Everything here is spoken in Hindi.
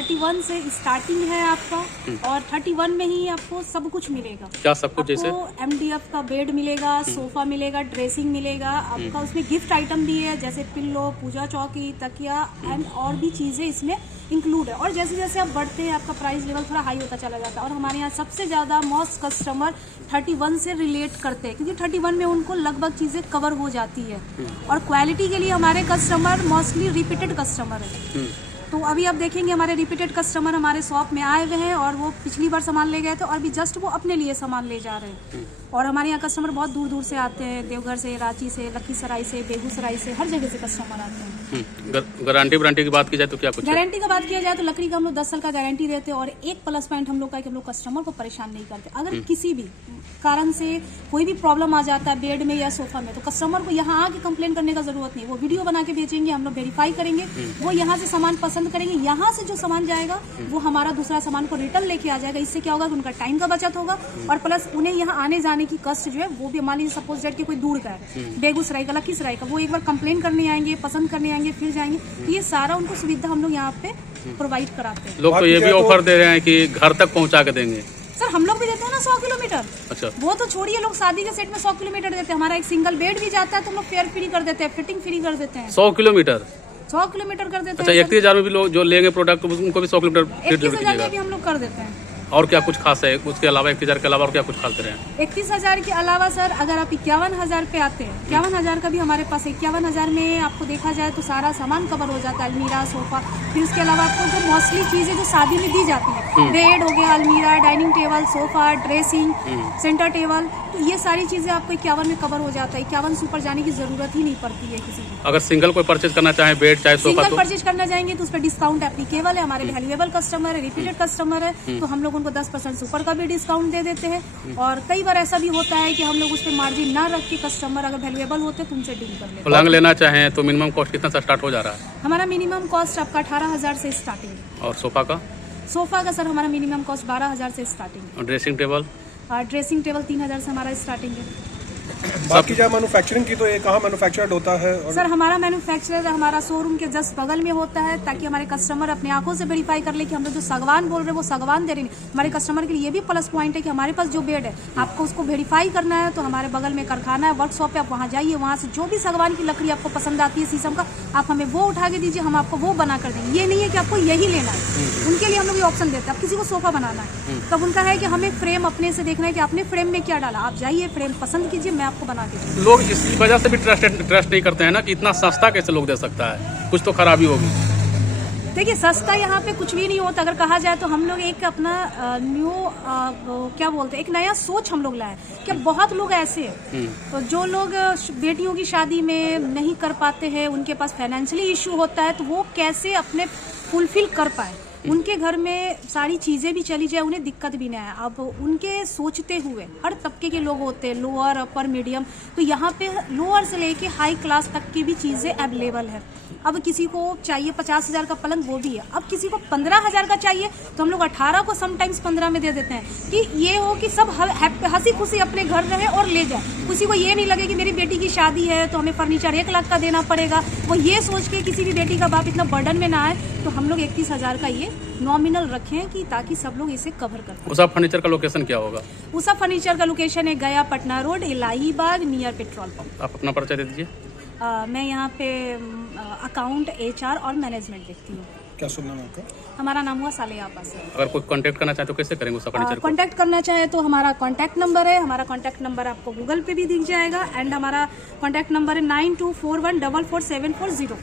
31 से स्टार्टिंग है आपका, और 31 में ही आपको सब कुछ मिलेगा। क्या सब कुछ? जैसे MDF का बेड मिलेगा, सोफा मिलेगा, ड्रेसिंग मिलेगा आपका, उसमें गिफ्ट आइटम भी है जैसे पिल्लो, पूजा चौकी, तकिया एंड और भी चीज़ें इसमें इंक्लूड है। और जैसे जैसे आप बढ़ते हैं आपका प्राइस लेवल थोड़ा हाई होता चला जाता है। और हमारे यहाँ सबसे ज़्यादा मोस्ट कस्टमर 31 से रिलेट करते हैं, क्योंकि 31 में उनको लगभग चीज़ें कवर हो जाती है। और क्वालिटी के लिए हमारे कस्टमर मोस्टली रिपीटेड कस्टमर है। तो अभी आप देखेंगे हमारे रिपीटेड कस्टमर हमारे शॉप में आए हुए हैं, और वो पिछली बार सामान ले गए थे और भी जस्ट वो अपने लिए सामान ले जा रहे हैं। और हमारे यहाँ कस्टमर बहुत दूर दूर से आते हैं, देवघर से, रांची से, लखीसराय से, बेगूसराय से, हर जगह से कस्टमर आते हैं। गारंटी वारंटी की बात की जाए तो क्या कुछ? गारंटी की बात किया जाए तो लकड़ी का हम लोग 10 साल का गारंटी देते हैं। और एक प्लस पॉइंट हम लोग का है कि हम लोग कस्टमर को परेशान नहीं करते। अगर किसी भी कारण से कोई भी प्रॉब्लम आ जाता है बेड में या सोफा में, तो कस्टमर को यहाँ आके कंप्लेन करने का जरूरत नहीं। वो वीडियो बना के भेजेंगे, हम लोग वेरीफाई करेंगे, वो यहाँ से सामान पसंद करेंगे, यहाँ से जो सामान जाएगा वो हमारा दूसरा सामान को रिटर्न लेके आ जाएगा। इससे क्या होगा कि उनका टाइम का बचत होगा, और प्लस उन्हें यहाँ आने जाने की कष्ट जो है वो भी, मान लीजिए सपोज डेट कि कोई दूर का है, बेगूसराय का, लखीसराय का, वो एक बार कंप्लेन करने आएंगे, पसंद करने आएंगे, फिर जाएंगे। तो ये सारा उनको सुविधा हम लोग यहाँ पे प्रोवाइड कराते हैं। लोग तो ये भी ऑफर दे रहे हैं कि घर तक पहुँचा के देंगे। सर हम लोग भी देते हैं ना 100 किलोमीटर। अच्छा, वो तो छोड़िए, लोग शादी के सेट में 100 किलोमीटर देते हैं। हमारा एक सिंगल बेड भी जाता है तो हम लोग फेयर फ्री कर देते हैं, फिटिंग फ्री कर देते हैं। 100 किलोमीटर? 100 किलोमीटर कर देते हैं। अच्छा, 31,000 में भी लोग जो लेंगे प्रोडक्ट उनको भी 100 किलोमीटर 31,000 में भी हम लोग कर देते हैं। और क्या कुछ खास है उसके अलावा? 31,000 के अलावा और क्या कुछ खास करें? 31,000 के अलावा सर अगर आप 51,000 पे आते हैं, 51,000 का भी हमारे पास 51,000 में आपको देखा जाए तो सारा सामान कवर हो जाता है, अलमीरा, सोफा। फिर उसके अलावा आपको जो मोस्टली चीजें जो शादी में दी जाती है, बेड हो गया, अलमीरा, dining table, sofa, dressing, centre table, तो ये सारी चीजें आपको 51 में कवर हो जाता है। 51 से ऊपर जाने की जरूरत ही नहीं पड़ती है किसी को। अगर सिंगल कोई परचेज करना चाहे, बेड चाहे सोफा, सिंगल परचेज करना चाहेंगे तो उस पर डिस्काउंट एप्लीकेबल है। हमारे वैल्यूएबल कस्टमर है, रिपीटेड कस्टमर है, तो हम लोग उनको 10% से ऊपर का भी डिस्काउंट दे देते हैं। और कई बार ऐसा भी होता है कि हम लोग उस पर मार्जिन ना रख के कस्टमर अगर वैल्यूएबल होते तो उनसे डील कर लेते हैं। पलंग लेना चाहें तो मिनिमम कॉस्ट कितना से स्टार्ट हो जा रहा है? हमारा मिनिमम कॉस्ट आपका 18,000 से स्टार्टिंग है। और सोफा का? सोफा का सर हमारा मिनिमम कॉस्ट 12,000 से स्टार्टिंग है। और ड्रेसिंग टेबल? ड्रेसिंग टेबल 3,000 से हमारा स्टार्टिंग है। बात की जाए मैन्युफैक्चरिंग की तो ये कहाँ मैन्युफैक्चर्ड होता है? और सर हमारा मैन्युफैक्चरर हमारा शोरूम के जस्ट बगल में होता है, ताकि हमारे कस्टमर अपने आंखों से वेरीफाई कर ले कि हम लोग जो सागवान बोल रहे हैं वो सागवान दे रहे हैं। हमारे कस्टमर के लिए ये भी प्लस पॉइंट है कि हमारे पास जो बेड है आपको उसको वेरीफाई करना है तो हमारे बगल में कारखाना है, वर्कशॉप है, आप वहाँ जाइए, वहाँ से जो भी सागवान की लकड़ी आपको पसंद आती है शीशम का, आप हमें वो उठा के दीजिए, हम आपको वो बना कर देंगे। ये नहीं है कि आपको यही लेना है, उनके लिए हम लोग ये ऑप्शन देते हैं। अब किसी को सोफा बनाना है तब उनका है कि हमें फ्रेम अपने से देखना है कि आपने फ्रेम में क्या डाला, आप जाइए फ्रेम पसंद कीजिए, मैं आपको बना के दूँगा। लोग इस वजह से भी ट्रस्ट नहीं करते हैं ना कि इतना सस्ता कैसे लोग दे सकता है, कुछ तो खराबी होगी। देखिए सस्ता यहाँ पे कुछ भी नहीं होता। अगर कहा जाए तो हम लोग एक अपना न्यू क्या बोलते हैं, एक नया सोच हम लोग लाए कि बहुत लोग ऐसे हैं तो जो लोग बेटियों की शादी में नहीं कर पाते हैं, उनके पास फाइनेंशियली इशू होता है, तो वो कैसे अपने फुलफिल कर पाए, उनके घर में सारी चीज़ें भी चली जाए, उन्हें दिक्कत भी ना आए। अब उनके सोचते हुए हर तबके के लोग होते हैं, लोअर, अपर, मीडियम, तो यहाँ पे लोअर से लेके हाई क्लास तक की भी चीज़ें अवेलेबल है। अब किसी को चाहिए 50,000 का पलंग, वो भी है। अब किसी को 15,000 का चाहिए तो हम लोग 18 को समटाइम्स 15 में दे देते हैं, कि ये हो कि सब हंसी खुशी अपने घर रहे और ले जाए। किसी को ये नहीं लगे कि मेरी बेटी की शादी है तो हमें फर्नीचर 1 लाख का देना पड़ेगा। वो ये सोच के किसी भी बेटी का बाप इतना बर्डन में ना आए, तो हम लोग 31,000 का ये नॉमिनल रखें कि ताकि सब लोग इसे कवर कर पाएं। उषा फर्नीचर का लोकेशन क्या होगा? उषा फर्नीचर का लोकेशन है गया पटना रोड, इलाही बाग, नियर पेट्रोल पंप। आप अपना परिचय दे दीजिए। मैं यहाँ पे अकाउंट, HR और मैनेजमेंट देखती हूँ। क्या सुनना है आपका? हमारा नाम हुआ साले आपा से। अगर कोई कांटेक्ट करना चाहे तो कैसे करेंगे उषा फर्नीचर को? कांटेक्ट करना चाहे तो हमारा कांटेक्ट नंबर है, हमारा कांटेक्ट नंबर आपको गूगल पे भी दिख जाएगा, एंड हमारा कांटेक्ट नंबर है 9241447440।